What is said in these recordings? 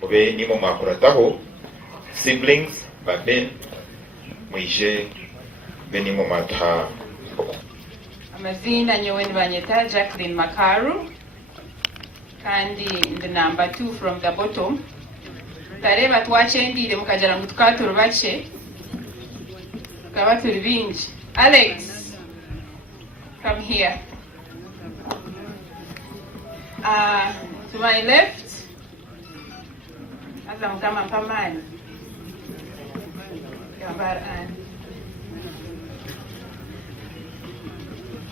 mube nimo makurataho siblings ba Ben mwije benimo mata. Amazina nyowe banyeta Jacqueline Makaru kandi the number 2 from the bottom. Tareba twachendire mukajara ngo tukaturu bace tukaba turi bingi. Alex, come here. To my left, Azam kama pamani. Gambar an.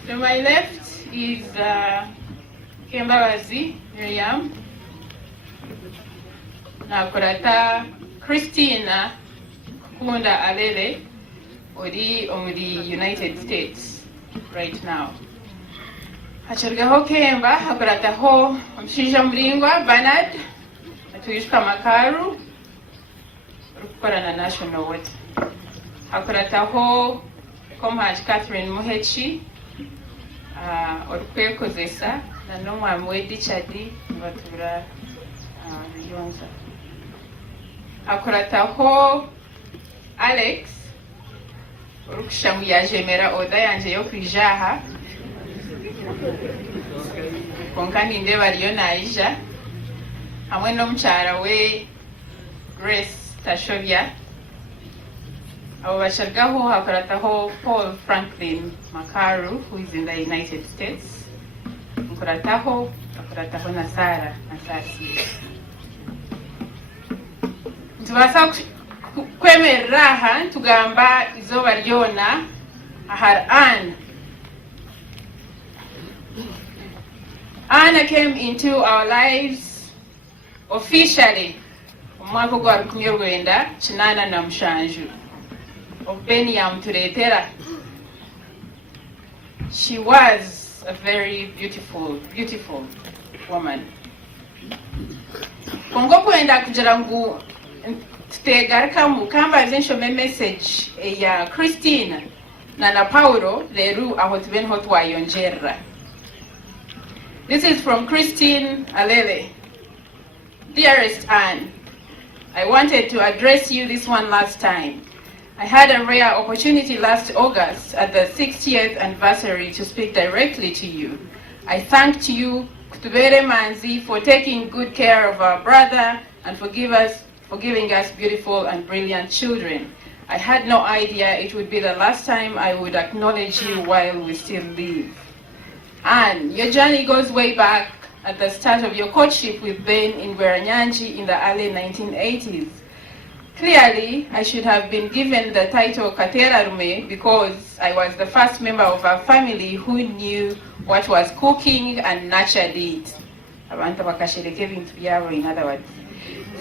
To my left is Kembabazi Miriam. Na kurata Christina Kunda Alele ori omuri United States right now. Hachargaho Kemba hakurataho Mshinja Mlingwa Bernard atuyishka Makaru rukora na National Water. Hakurataho Komhaj Catherine Muhechi orukwe zesa na nomwa mwedi chadi batura yonza. Hakurataho Alex urukushamu yajemera oda yanje yo kwijaha konkani ndeba liyo naija hamwe n'omukyara we Grace Tashovya. Abo bachargaho hakurataho Paul Franklin Makaru, who is in the United States. Hakurataho na Sarah Nasasi. Tubasa kwemerera tugamba izoba ryona ahar Anna came into our lives officially omwaka gwa 1997 Obeni yamutuletera. She was a very beautiful woman. Kongo kwenda kugira ngu tutegarika mukamba zenshome message ya Christina na Paulo leru aho tubenho twayongerera. This is from Christine Alele. Dearest Anne, I wanted to address you this one last time. I had a rare opportunity last August at the 60th anniversary to speak directly to you. I thanked you, Kutubere Manzi, for taking good care of our brother and for giving us beautiful and brilliant children. I had no idea it would be the last time I would acknowledge you while we still live. And your journey goes way back at the start of your courtship with Ben in Gweranyanji in the early 1980s. Clearly, I should have been given the title Katera Rume because I was the first member of our family who knew what was cooking and nurtured it. In other words.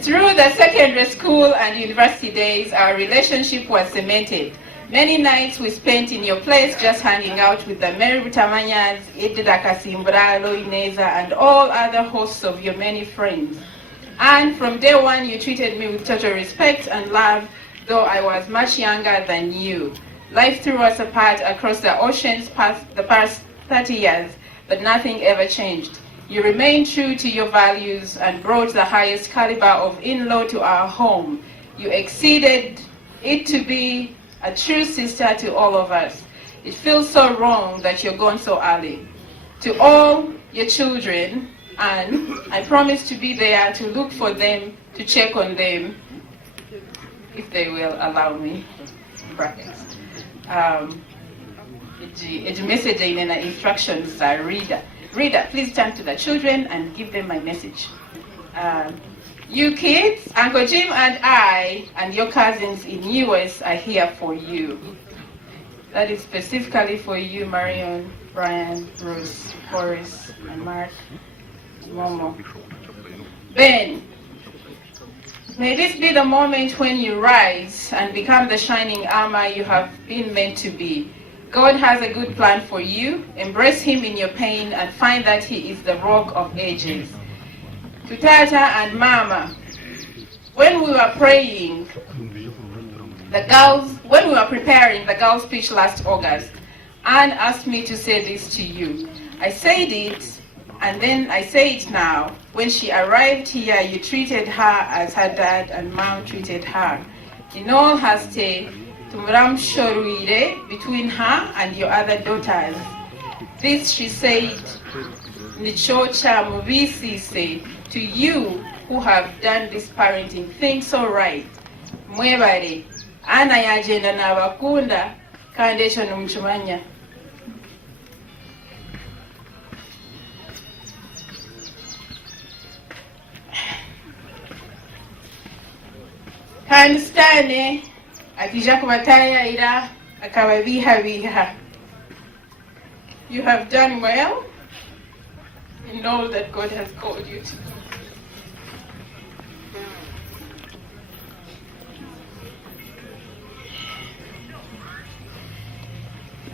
Through the secondary school and university days, our relationship was cemented. Many nights we spent in your place just hanging out with the Mary Butamanyas, Edida Kasimbra, Loineza, and all other hosts of your many friends. And from day one, you treated me with total respect and love, though I was much younger than you. Life threw us apart across the oceans the past 30 years, but nothing ever changed. You remained true to your values and brought the highest caliber of in-law to our home. You exceeded it to be a true sister to all of us. It feels so wrong that you're gone so early. To all your children, and I promise to be there to look for them, to check on them, if they will allow me. Brackets. It's message in the instructions are reader. Reader, please turn to the children and give them my message. You kids, Uncle Jim and I and your cousins in US are here for you. That is specifically for you, Marion, Brian, Bruce, Horace, and Mark. Momo. Ben, may this be the moment when you rise and become the shining armor you have been meant to be. God has a good plan for you. Embrace him in your pain and find that he is the rock of ages. To Tata and Mama, when we were preparing the girls' speech last August, Anne asked me to say this to you. I said it, and then I say it now. when she arrived here, you treated her as her dad and mom treated her. In all her stay, tumuram shoruire between her and your other daughters. This, she said, Nichocha Mubisi said, to you who have done this parenting thing so right. Mwebare, ana yagenda n'abakunda, kandi ekyo nimukimanya. Kandi Stane akija kubatayira akababiha. You have done well in all that God has called you to.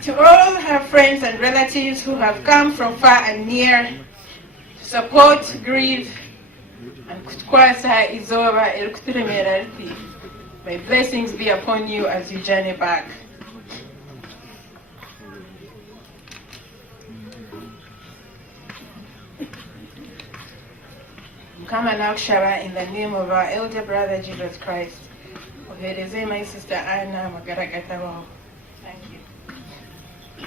To all her friends and relatives who have come from far and near to support, grieve, and kutkwasa izoba erukuturemera riti. May blessings be upon you as you journey back. Mukama nakushaba in the name of our elder brother Jesus Christ. Ohereze my sister Anna Magaragatawa. Thank you.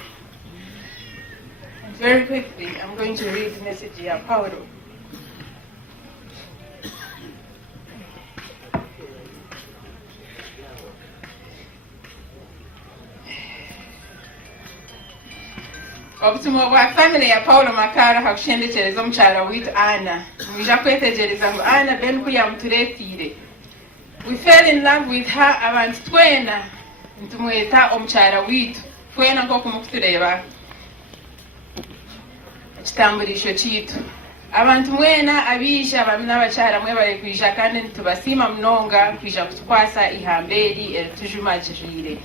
And very quickly, I'm going to read the message here, Paulo. Obutumwa bwa family ya Paulo Makara hakushendekereza omukyala witu Anna. Mwija kwetegereza ngu Anna ben kuyamuturetire. We fell in love with her abantu twena ntumweta omukyala witu. Twena nk'oku mukutureba ekitamburisho kiitu. Abantu mwena abiija abamu n'abakyala mwebale kwija kandi nitubasiima munonga kwija kutukwasa ihamba eri eritujumagirire.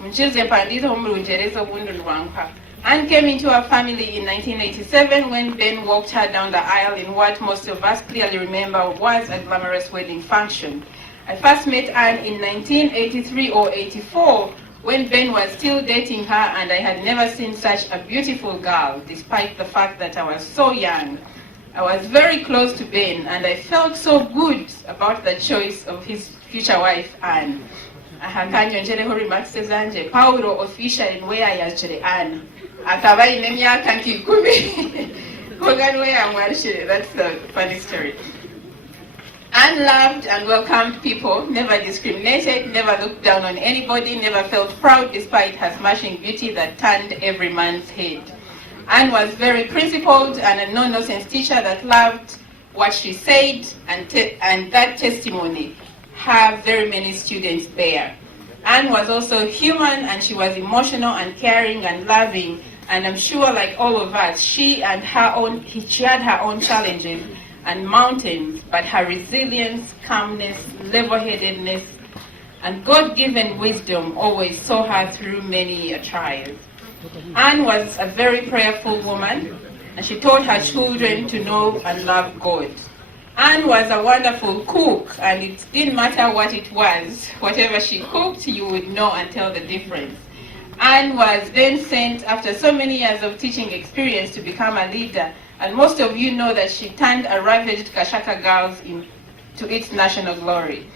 Omukizo empandiizeho mu Lungereza obundi nibwanguha. Anne came into our family in 1987 when Ben walked her down the aisle in what most of us clearly remember was a glamorous wedding function. I first met Anne in 1983 or 84 when Ben was still dating her, and I had never seen such a beautiful girl, despite the fact that I was so young. I was very close to Ben, and I felt so good about the choice of his future wife, Anne. Ahakanyonjereho remarks zanje Paulo officially where yachire Anne. Akaba ine myaka nk'ikumi. That's the funny story. Anne loved and welcomed people, never discriminated, never looked down on anybody, never felt proud despite her smashing beauty that turned every man's head. Anne was very principled and a no-nonsense teacher that loved what she said, and that testimony her very many students bear. Anne was also human, and she was emotional and caring and loving, and I'm sure like all of us, she had her own challenges and mountains, but her resilience, calmness, level-headedness, and God-given wisdom always saw her through many trials. Anne was a very prayerful woman, and she taught her children to know and love God. Anne was a wonderful cook, and it didn't matter what it was. Whatever she cooked, you would know and tell the difference. Anne was then sent, after so many years of teaching experience, to become a leader. And most of you know that she turned a ravaged Kashaka girls to its national glory.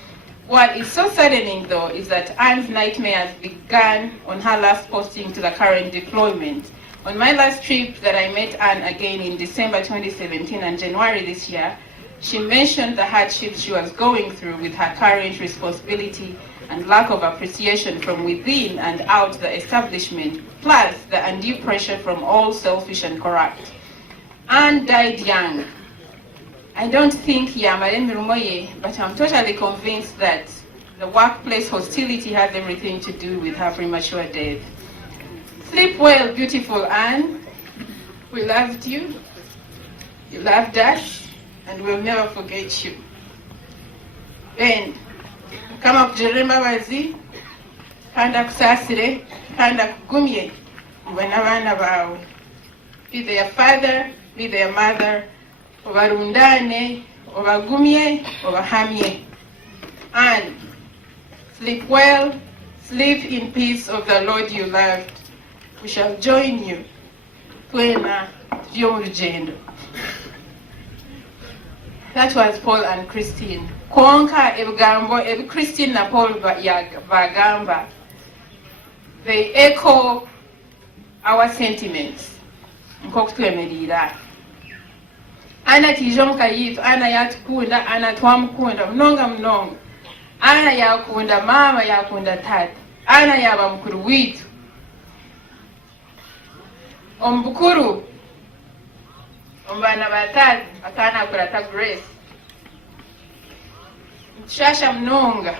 What is so saddening, though, is that Anne's nightmares began on her last posting to the current deployment. On my last trip that I met Anne again in December 2017 and January this year, she mentioned the hardships she was going through with her current responsibility and lack of appreciation from within and out the establishment, plus the undue pressure from all selfish and corrupt. Anne died young. I don't think Yamaren Rumoye, but I'm totally convinced that the workplace hostility has everything to do with her premature death. Sleep well, beautiful Anne. We loved you. You loved us, and we'll never forget you. Ben, come up Jerema Wazi, Kanda Kusasire, Kanda Kugumye, Wanavana Bawe. Be their father, be their mother, Obarundane, Obagumye, Obahamye. And sleep well, sleep in peace of the Lord you loved. We shall join you. Twena, Yomurjendo. That was Paul and Christine. Konka ebigambo ebi Christine na Paul bagamba. They echo our sentiments. Nkokutwemerera. Ana tijo mukayitu, ana yatukunda, ana twamukunda mnonga. Ana yakunda mama, yakunda tata. Ana yaba mukuru witu. Ombukuru ombana batatu akana kurata Grace. Mshasha mnonga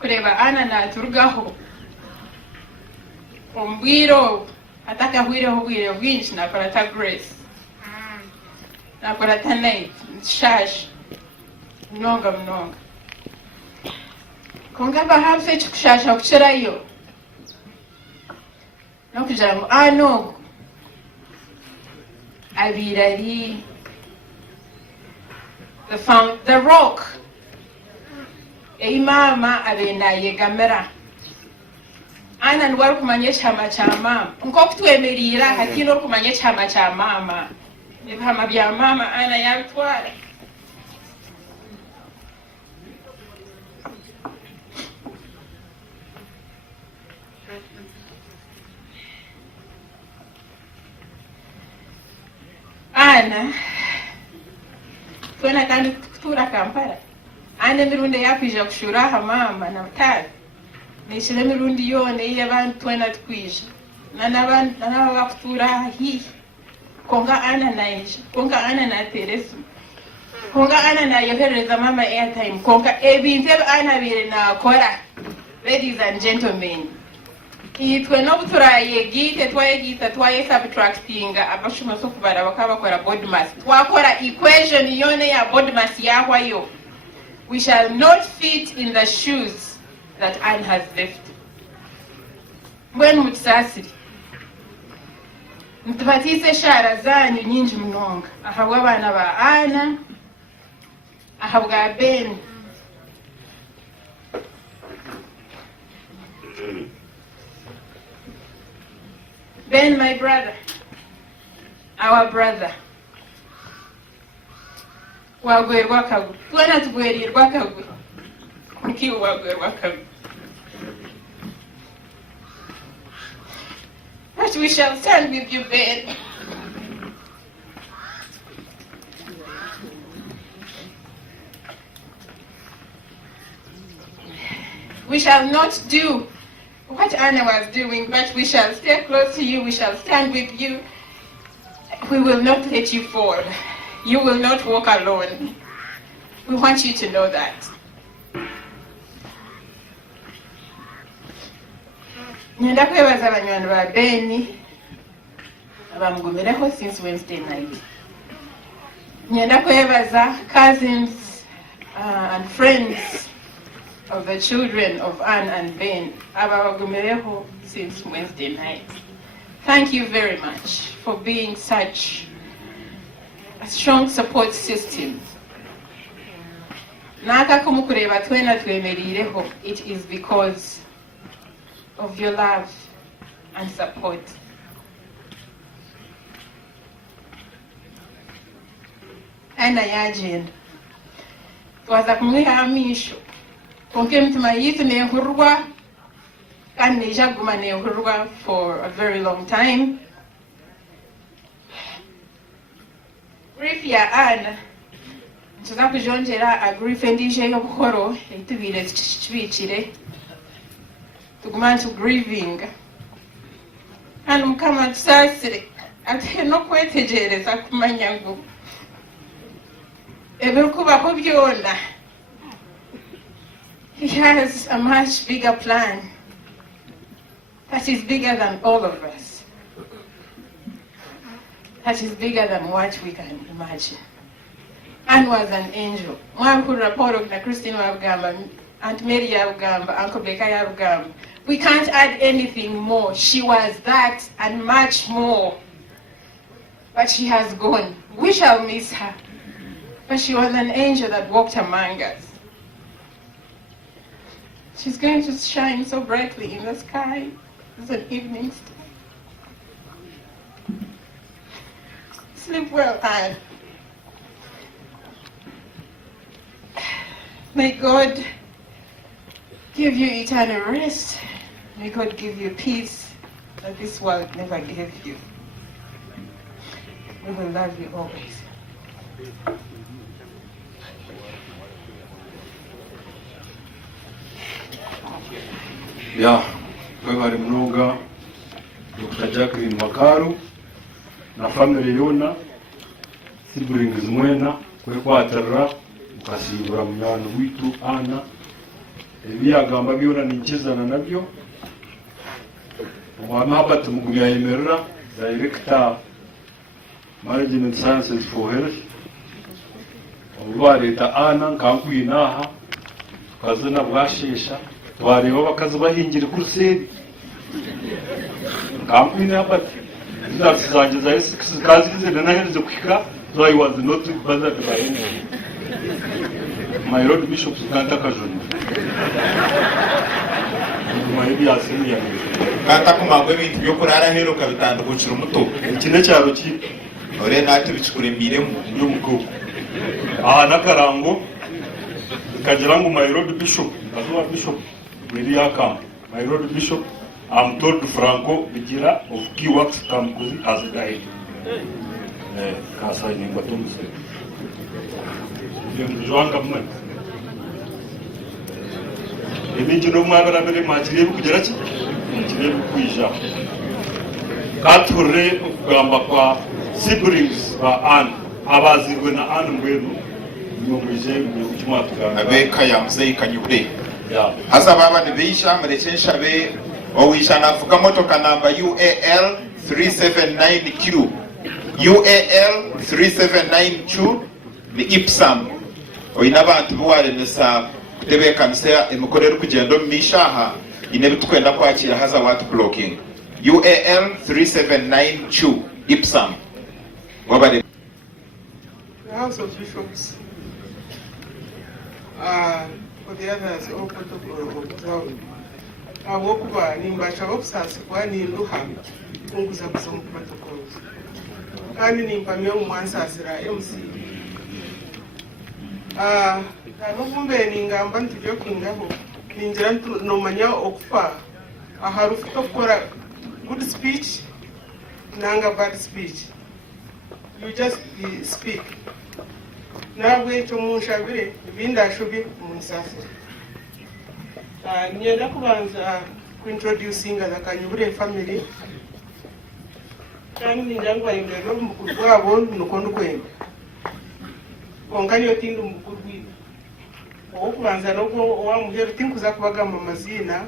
kureba ana naturugaho. Ombwiro ataka bwire bwinshi nakurata Grace. Nakurata Nate. Mshasha mnonga. Konga bahamse chukushasha kuchirayo. No kujangu no abirari the rock mama abena yegamera ana ndwari kumanye chama cha mama nkokutwemerira hakino kumanye chama cha mama ibihama bya mama ana yabitwara. Ana twena kandi kutura Kampala. Ana mirundi yakwija kushuraha mama na mtali. Nishile mirundi yone ile abantu twena tukwija. Nana bakutura hii. Konga ana naisha. Konga ana na Teresa. Konga ana na yohereza mama airtime. Konga ebintu ana bire na kora. Ladies and gentlemen. Itwe no buturaye gite twaye subtracting abashuma so kubara bakaba kora BODMAS. Twakora equation yone ya BODMAS yahwayo. We shall not fit in the shoes that Anne has left. Mbwenu mutisasiri. Mtubatise shara zanyu nyinji mnonga. Ahabwa abana ba Anna. Ahabwa Ben. Ben, my brother, our brother. Wagwerwa kagu. Tuwana tugwerirwa kagu. Kuki wagwerwa kagu. But we shall stand with you, Ben. We shall not do what Anna was doing, but we shall stay close to you, we shall stand with you. We will not let you fall. You will not walk alone. We want you to know that. Nyenda kwebaza abanywani ba Beni abamugumireho since Wednesday night. Nyenda kwebaza cousins and friends of the children of Anne and Ben ababagumireho since Wednesday night. Thank you very much for being such a strong support system. Naka kumukureba twena twemerireho, it is because of your love and support. Ana yagenda twaza kumwihamisho konke mitima yitu nehurwa kandi nejaguma nehurwa for a very long time. Grief ya Anna tuza kujonjera a grief endije yobuhoro itubire twicire tuguma to grieving and mukama tusasire ate no kwetegereza kumanya ngo ebikubaho byona. He has a much bigger plan that is bigger than all of us, that is bigger than what we can imagine. Anne was an angel. Mwamkuru Raporo na Christine Wabgamba, Aunt Mary Yabgamba, Uncle Beka Yabgamba. We can't add anything more. She was that and much more. But she has gone. We shall miss her. But she was an angel that walked among us. She's going to shine so brightly in the sky as an evening star. Sleep well, Anne. May God give you eternal rest. May God give you peace that this world never gave you. We will love you always. Ya, we bari mnoga Dr. Jacqueline Makaru na family yona siblings mwena kwe kwatarra ukasibura munyana witu ana ebyagamba byona ninchezana nabyo Muhammad Mugumya Emerra Director Management Sciences for Health Ubareta ana kankwinaha kazana bwashesha wareba bakazi bahingira kuruseri kankwina bati zazange za kazi zizena nahereze kwika so I was not bothered by anything. My Lord Bishop Sukanta Kajoni Maybe asini ya kata kumagwe bintu byo kurara hero kabitandukira umuto ikine cyaro ki ore nati bicikuremiremo y'umukobwa nakarango kagira ngo My Lord Bishop azuba Bishop Willy Yakam My Lord Bishop I'm told Franco Bigira of Key Works Kamkuzi has died. Kasa ni batumse. Joan Kamman. Ebinjino mwabara bere makire kugera ki? Makire kwija. Kature kugamba kwa siblings ba an abazirwe na an mbwenu mwije mu tukanga. abeka yamze kanyure Ya. hasa baba nibeisha mrekesha be owisha nafuka motoka namba UAL 379Q UAL 379Q ni Ipsam oina abantu buwaremesa kutebeka nse emukorera kugendo mishaha inebe tukwenda kwakira haza what blocking UAL 379Q Ipsam wabare The House of Bishops, for the others, all protocol observed. Abokuba nimbasha obusasikwa ninduha kunguza kusoma protocols. Kandi nimpamya umwansasira MC. Nobumbe ningamba ntujya kwingaho ningira nomanya okufa aharufite okukora good speech nanga bad speech. You just speak. Nabwe icyo munshabire ibindi ashubi munsasira. Nyenda kubanza kuintroducinga Zakanyubure family kandi ninjangwa ingero mukuru wabo nukondo kwenda onkaniyo tindu mukuru wiwe okubanza noko wamuhera tinkuza kubagamba amazina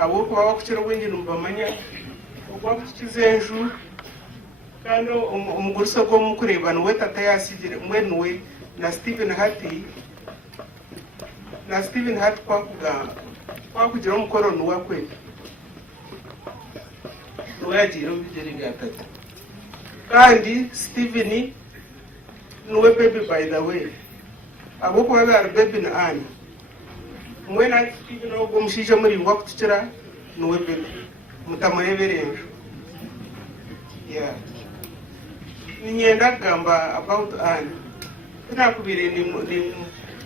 abo kuba bakukira obwenge numbamanya okwakukizenju kandi omuguriso gw'omukureba niwe tata yasigire mwenuwe na Stephen Hart kwakugira omukoro nuwakwe nuwayagira omubigere bya tata kandi Stephen nuwe baby by the way abo kuba bari baby na Anne mwe na Stephen ogwo omushaija muringwa kutukira nuwe baby mutamureberenjo yeah ninyenda kugamba about Anne tunakubire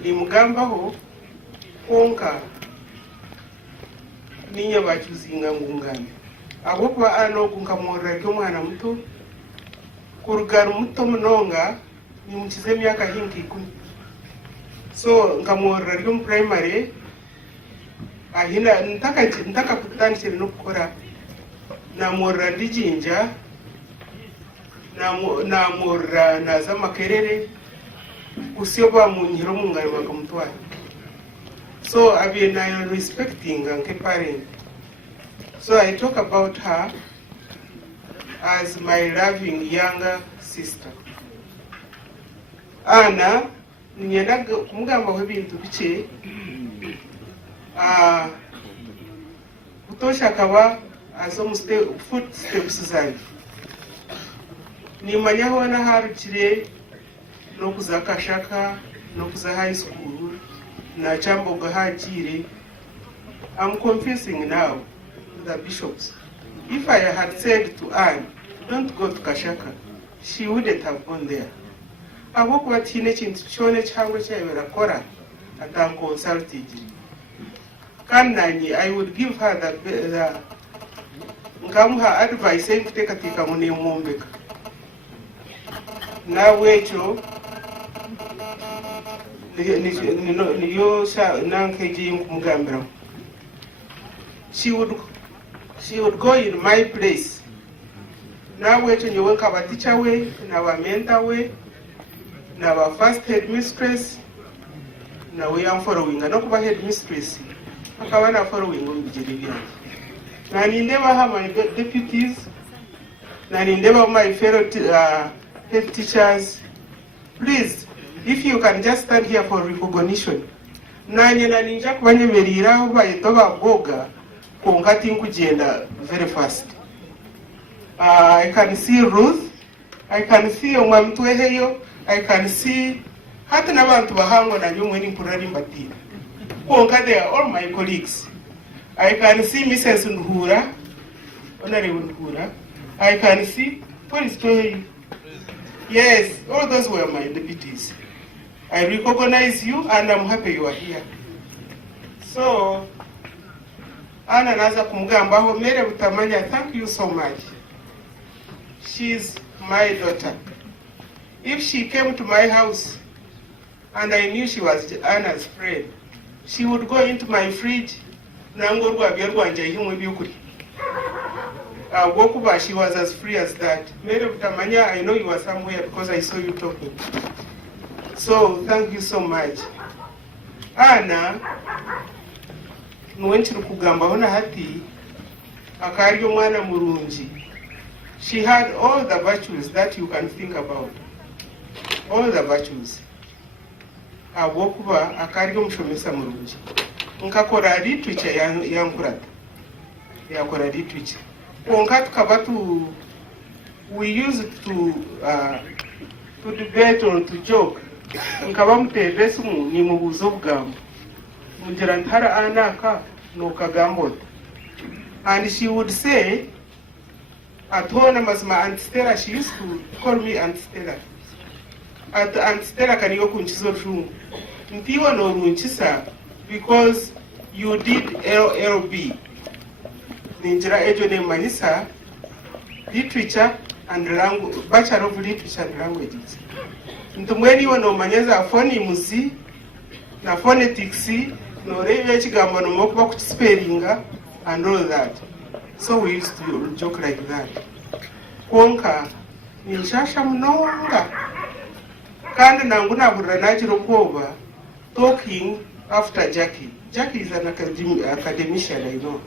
ni mugambaho konka ninya bacyuzinga ngungane abo kuba Anne ogunkamworera ry'omwana muto kurugara muto munonga nimukize emyaka hingi 10 so nkamworera ry'omu primary ahina ntaka kutandikira n'okukora namworera ndijinja namworera naza makerere kusio bamunyira omungaro bakamutwara so I've been respecting nke parent. So I talk about her as my loving younger sister. Anna ninyenda kumugambaho ebintu bike kutosha akaba azo footsteps zange nimanyaho naharukire nokuza kashaka nokuza high school na Chambogo hagire. I'm confessing now to the bishops. If I had said to Anne, don't go to Kashaka, she wouldn't have gone there. Abo kuba tine kintu kyone cyangwa cyabera kora atanconsulted. Kanani, I would give her the nkamuha advice ekuteekateeka mu neemwombeka naweekyo niyo nankeje yinkumugambiramu. She would go in my place. Naweekyo nyowe nkaba teacher we naba mentor we naba first headmistress nawe yamfollowinga nokuba headmistress akaba na following omu bigere byange. Nanindeba my deputies, nanindeba my fellow head teachers. Please, if you can just stand here for recognition. Nanye naninja kubanyemereraho bayito bagoga konka tinkugenda very fast. I can see Ruth, I can see omwami tweheyo, I can see hata n'abantu bahango nanyo mweni mpurari mbatira. Konka they are all my colleagues. I can see Mrs. Nhura, Honorable Nhura. I can see, what is Tohei? Yes, all those were my deputies. I recognize you and I'm happy you are here. So, Anna Naza Kumugamba, Mere Butamanya, thank you so much. She's my daughter. If she came to my house and I knew she was Anna's friend, she would go into my fridge. She was as free as that. Mary Butamanya, I know you are somewhere because I saw you talking. So thank you so much. Anna, nwenchiri kugamba hona hati akaryo mwana murungi. She had all the virtues that you can think about. All the virtues. Abokuba akaryo mushomesa murungi. Nkakora literature yankurata. Yakora literature. Konka tukaba we used to debate or to joke. Nkaba mutebese ni mubuzo bwambo. Mugira ntara anaka no kagambota. And she would say, at home mazima Aunt Stella, she used to call me Aunt Stella. At Aunt Stella kaniyo kunchizo rungu. Ntiwa no runchisa because you did LLB. Ninjira ejo ne manisa literature and language, Bachelor of Literature and Languages. Ntumweni wano manyeza phonics na phonetics no rebe chigambo no mokuba ku spellinga and all that. So we used to joke like that. Konka ninshasha mnonga kandi nangu nabura nachiro kuoba talking after Jackie. Jackie is an academician, I know.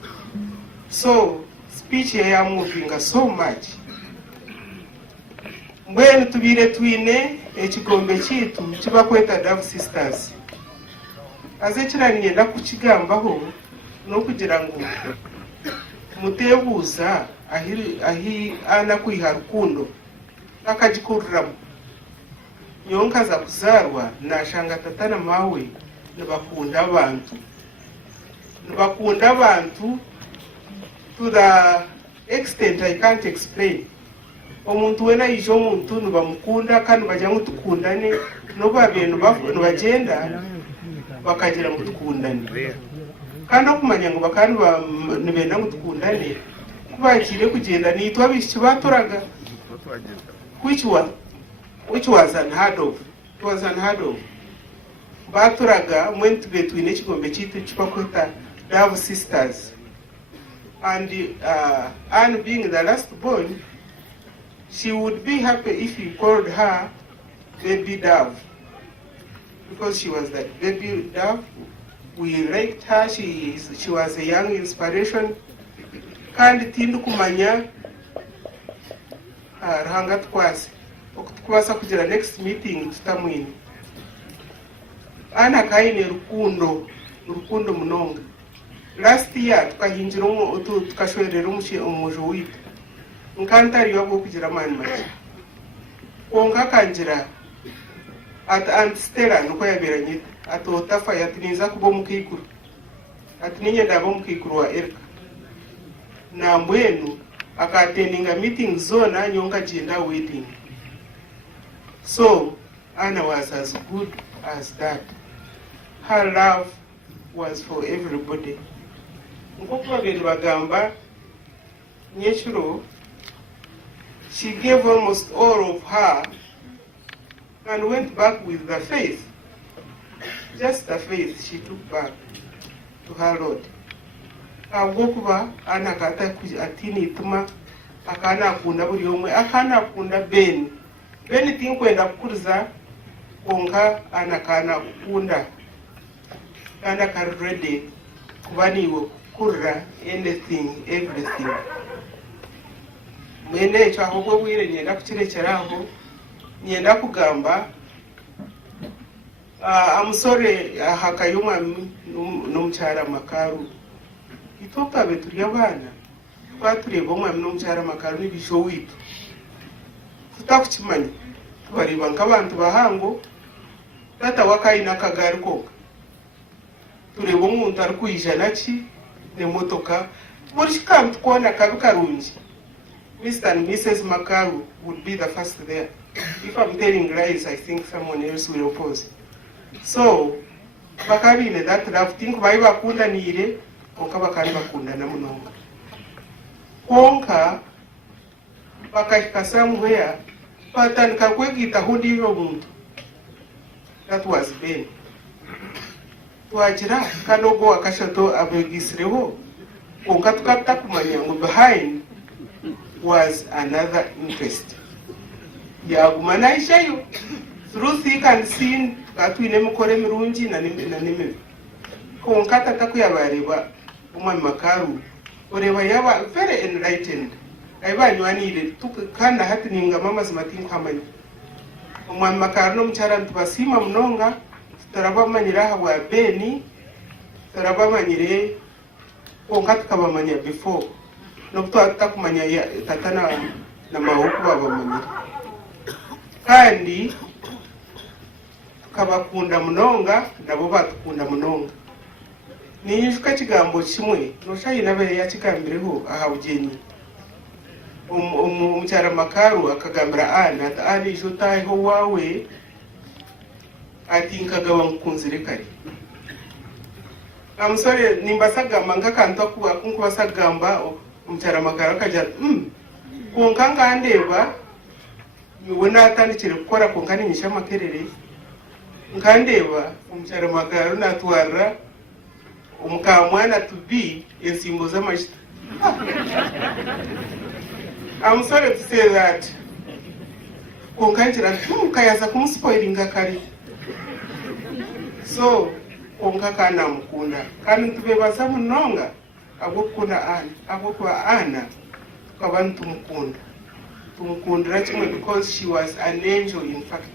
So speech I am moving so much. When tubire twine ekikombe kitu kibakweta Dove Sisters. Azekira ngenda kukigambaho nokugira ngo mutebuza ahi ana kwiha rukundo akagikuriramu. Nyonka za kuzarwa nashanga tatana mawe nibakunda abantu to the extent I can't explain. Omuntu wena ijo omuntu nibamukunda kandi bajya mutukundane no babenu bagenda bakagira mutukundane kandi okumanya ngo bakandi nibenda mutukundane kubakire kugenda nitwa bishi baturaga which was unheard of. It was unheard of. Baturaga went between ekigombe kitu kibakweta Dove Sisters. And Anne being the last born, she would be happy if you called her Baby Dove. Because she was that Baby Dove. We liked her, she was a young inspiration. Kandi tindu kumanya ruhanga twase. Okutukwasa kugira next meeting tutamwini. Ana kaine rukundo munonga. Last year tukahinjira tukashwerera umujo witu. Nkantari yabo kugira mani machi. Konka kanjira at Aunt Stella nuko yaberanye atotafa yatiniza kubo mukikuru. Atininye ndabo mukikuru wa Erika. Na mbwenu akateninga meeting zona nyonga jenda waiting. So Anna was as good as that. her love was for everybody. Nk'uko babiri bagamba, nyekiro, she gave almost all of her and went back with the faith. Just the faith she took back to her Lord. Habwokuba anakata atini ituma akana akunda buri omwe akana akunda Ben. Ben tinkwenda kukuriza konka anakana kukunda kana kari ready kubaniwe kukurra anything everything. Mwene ekyo aho bwo bwire nyenda kukirekeraho nyenda kugamba amusore hakayuma n'omukyara Makaru itokabe turi abana twatureba omwami n'omukyara Makaru n'ibisho witu tutakukimanya tubareba nk'abantu bahango tata wakayina akagari konka tureba omuntu ari kwijana ki n'emotoka buri kikantu tukona kabi karungi. Mr. and Mrs. Makaru would be the first there. If I'm telling lies, I think someone else will oppose. So, bakabine that love think bayi bakunda nire konka bakari bakunda na munonga. Konka bakashika somewhere patandika kwegita hudiro muntu. That was Ben. Twajira kanogo akashato abegisireho konka tukapta kumanya ngo behind was another interest. Yagumana ishayo through thick and thin katwine mukore mirungi na nime konka tataku yabareba umwami Makaru oreba yaba very enlightened ayibanywaniire tukana hatininga mama zimatinka hamanya umwami Makaru n'omukyara ntubasima munonga tutarabamanyira hawa Beni tutarabamanyire konka tukabamanya before nokutwata kumanya tatana na mahuku babamanyira kandi tukabakunda munonga nabo batukunda munonga. Niyishuka kigambo kimwe noshayina bere yakigambireho aha bugenyi omukyara Makaru akagambira Ana ati ijo taho wawe ati nkagawa nkunzire kare amusore nimbasagamba ngakantu akunkubasagamba omukyara Makaru akajya konka ngandeba niwe natandikire gukora konka ninyisha makerere nkandeba omukyara Makaru natwara omukamwana to be ensimbo z'amashita. I'm sorry to say that konka ngira kayaza kumuspoilinga kare. So konka kana mukunda kandi tubebaza munonga agokunda Ana agokuba Ana tukabantu tumukundira kimwe because she was an angel in fact,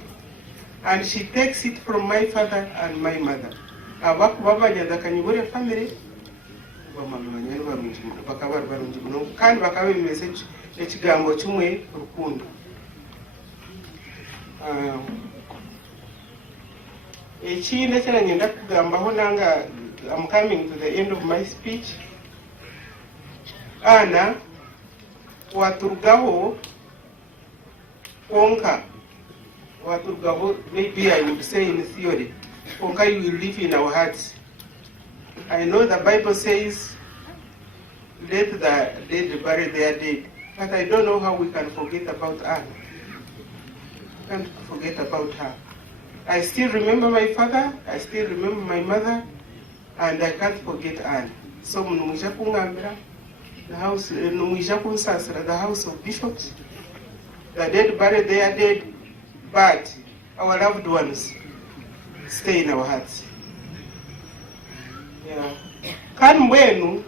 and she takes it from my father and my mother. Abakubabanya kanyibure family bamamanya barungi bakaba barungi munonga kandi bakabe message ekigambo kimwe urukundo. Ekindi cyane nyenda kugambaho nanga I'm coming to the end of my speech. Ana waturugaho konka waturugaho, maybe I would say in theory konka you will live in our hearts. I know the Bible says let the dead bury their dead, but I don't know how we can forget about Anna. Can't forget about her. I still remember my father, I still remember my mother, and I can't forget Anne. So Numuja Kungambira, the house, Numuja Kunsasra, the house of bishops. The dead bury their dead, but our loved ones stay in our hearts. Yeah. Kan wenu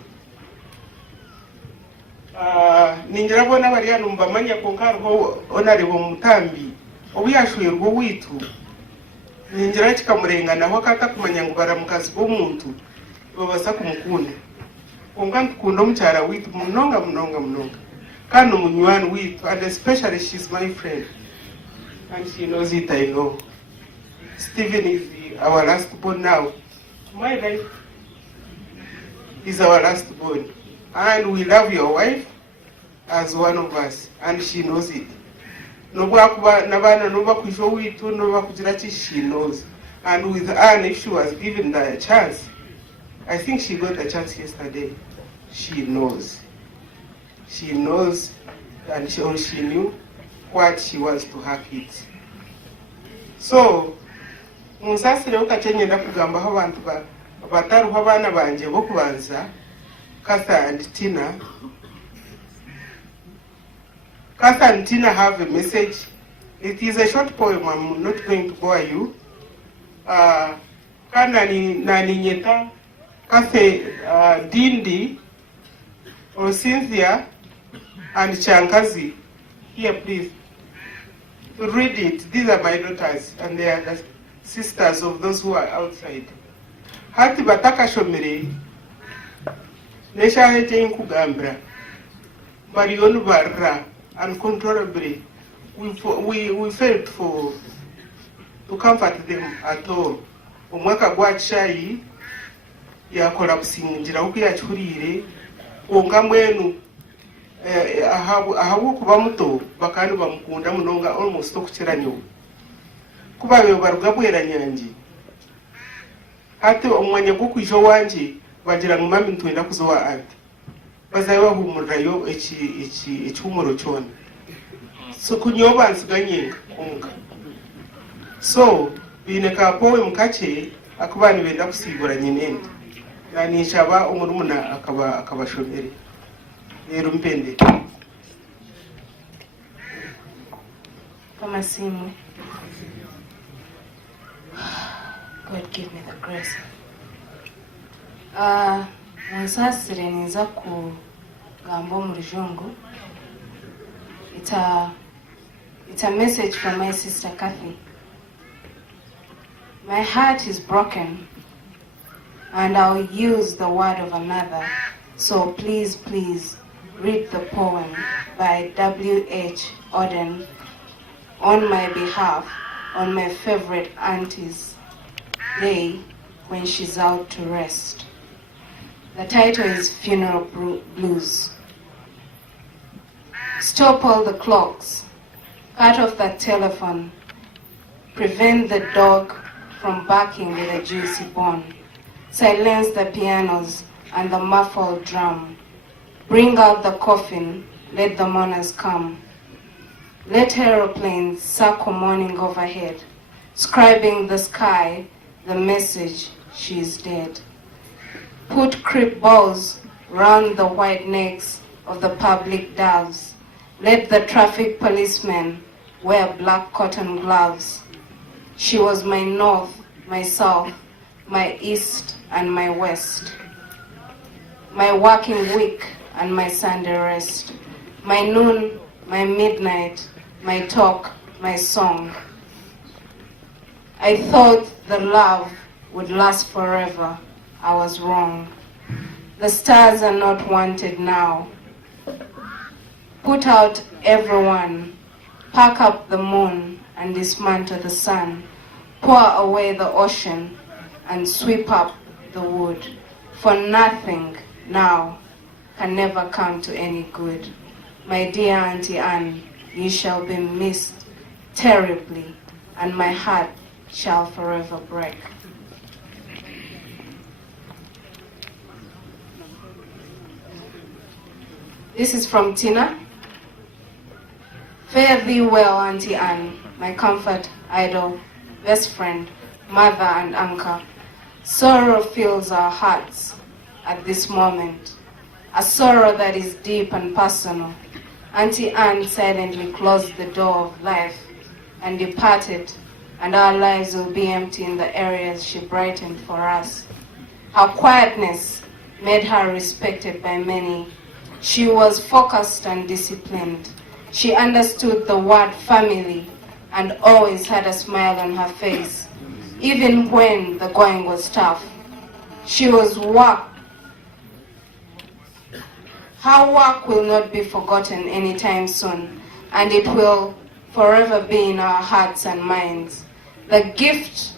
ninjirabona bariya numva manya konkarwo onarebo mutambi obuyashuye rwo witu ninjira kikamurengana ho kata kumanya ngo baramukazi b'omuntu babasa kumukunda konka nkunda omukyara witu munonga kandi omunywani witu, and especially she's my friend and she knows it. I know Stephen is our last born now. My life is our last born, and we love your wife as one of us, and she knows it. Nobwa kuba nabana noba kwisho witu noba kugira ki, she knows. And with Anne, if she was given the chance, I think she got the chance yesterday. She knows. She knows, and she knew what she wants to her kids. So, musasire ukachenjera kugambaho abantu bataruha abana banje bo kubanza Kasa and Tina. Kasa and Tina have a message. It is a short poem. I'm not going to bore you. Kana ni nani nyeta Kase Dindi or Cynthia and Chankazi. Here, please. Read it. These are my daughters, and they are the sisters of those who are outside. Hati bataka shomere nesha hete inkugambra bariyonu barra uncontrollably. We felt to comfort them at all. Omwaka gwa chai ya collapsing njira uko yachurire onga mwenu ahabu kuba muto bakandi bamukunda munonga almost okukiranyo kuba byo baruga bwera nyanji ate omwanya gwo kwijo wanje bagira ngo mami ntwenda kuzowa ati bazaye bahumurayo ecyumuro cyone so kunyoba nsiganye kunga so bine ka poem kache akubani benda kusigura nyinende yani shaba umurumuna akabashomere rero mpende Mama Simu. God give me the grace. Musasire niza ku gambo murijungu. It's a message from my sister Kathy. My heart is broken, and I'll use the word of another. So please, please read the poem by W.H. Auden on my behalf on my favorite auntie's day when she's out to rest. The title is Funeral Blues. Stop all the clocks. Cut off that telephone. Prevent the dog from barking with a juicy bone. Silence the pianos and the muffled drum. Bring out the coffin, let the mourners come. Let aeroplanes circle morning overhead, scribing the sky the message she is dead. Put crepe balls round the white necks of the public doves. Let the traffic policemen wear black cotton gloves. She was my north, my south, my east, and my west. My working week and my Sunday rest. My noon, my midnight, my talk, my song. I thought the love would last forever. I was wrong. The stars are not wanted now. Put out everyone. Pack up the moon and dismantle the sun. Pour away the ocean and sweep up the wood. For nothing now can never come to any good. My dear Auntie Anne, you shall be missed terribly, and my heart shall forever break. This is from Tina. Fare thee well, Auntie Anne, my comfort, idol, best friend, mother and anchor. Sorrow fills our hearts at this moment, a sorrow that is deep and personal. Auntie Anne silently closed the door of life and departed, and our lives will be empty in the areas she brightened for us. Her quietness made her respected by many. She was focused and disciplined. She understood the word family and always had a smile on her face, even when the going was tough. She was Her work will not be forgotten anytime soon, and it will forever be in our hearts and minds. The gift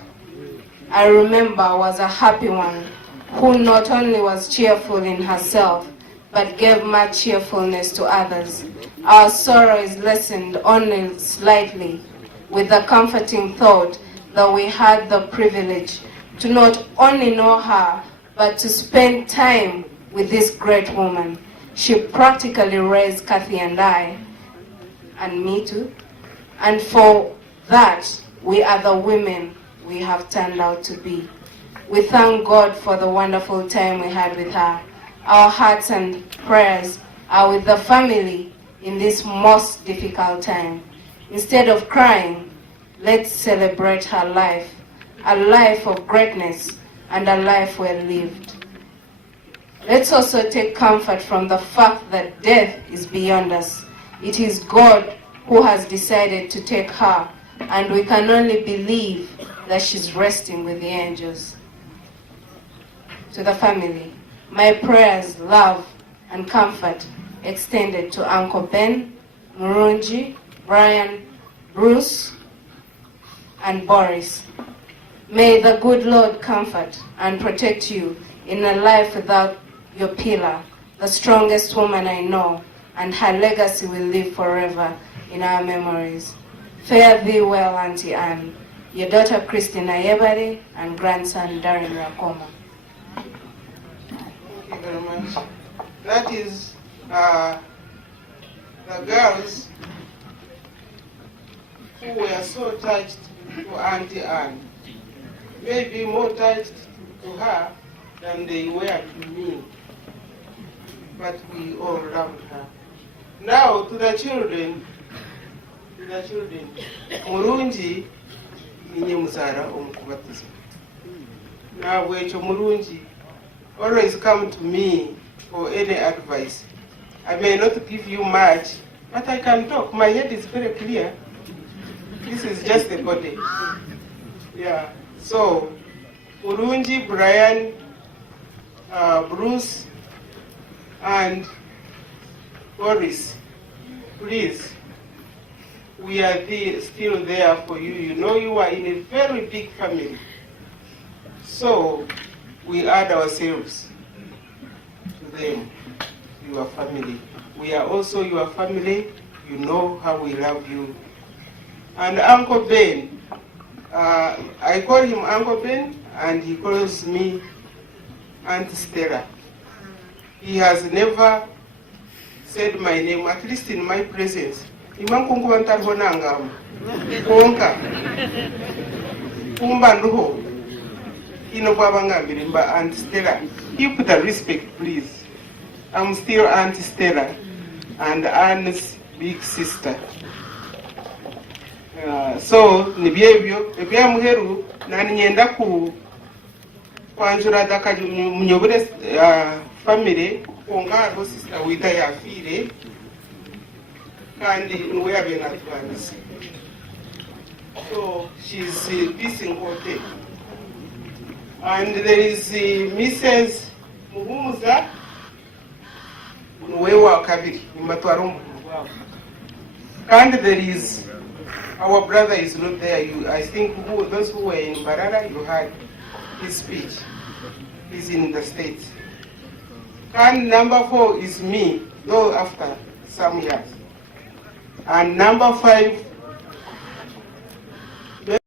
I remember was a happy one, who not only was cheerful in herself, but gave much cheerfulness to others. Our sorrow is lessened only slightly with the comforting thought that we had the privilege to not only know her, but to spend time with this great woman. She practically raised Kathy and I, and me too. And for that, we are the women we have turned out to be. We thank God for the wonderful time we had with her. Our hearts and prayers are with the family in this most difficult time. Instead of crying, let's celebrate her life, a life of greatness and a life well lived. Let's also take comfort from the fact that death is beyond us. It is God who has decided to take her, and we can only believe that she's resting with the angels. To the family, my prayers, love, and comfort extended to Uncle Ben, Murungi, Brian, Bruce, and Boris. May the good Lord comfort and protect you in a life without your pillar, the strongest woman I know, and her legacy will live forever in our memories. Fare thee well, Auntie Anne, your daughter Christina Yebare, and grandson Darren Rakoma. Thank you very much. That is the girls who were so touched to Auntie Anne. Maybe more touched to her than they were to me. But we all loved her. Now to the children, Murungi ninye musara omukubatizo. Now wecho Murungi always come to me for any advice. I may not give you much, but I can talk. My head is very clear. This is just the body. Yeah. So, Murungi, Brian, Bruce, and Boris, please, we are still there for you. You know you are in a very big family. So, we add ourselves to them, your family. We are also your family. You know how we love you. And Uncle Ben, I call him Uncle Ben, and he calls me Aunt Stella. He has never said my name, at least in my presence. Imankungu wantarhonanga konka kumbanduho inokwabanga mirimba Aunt Stella. Keep the respect, please. I'm still Aunt Stella and Anne's big sister. So nibyebyo ebyamuheru nani nyenda ku kwanjura daka munyobure family ongaro sister wita yafire kandi nwe yabena twanisi. So she's missing hotel. And there is Mrs. Muhumuza Nwewa Kabiri Matwarum. And there is our brother is not there. I think those who were in Barara, you heard his speech. He's in the States. And number 4 is me, though after some years. And number 5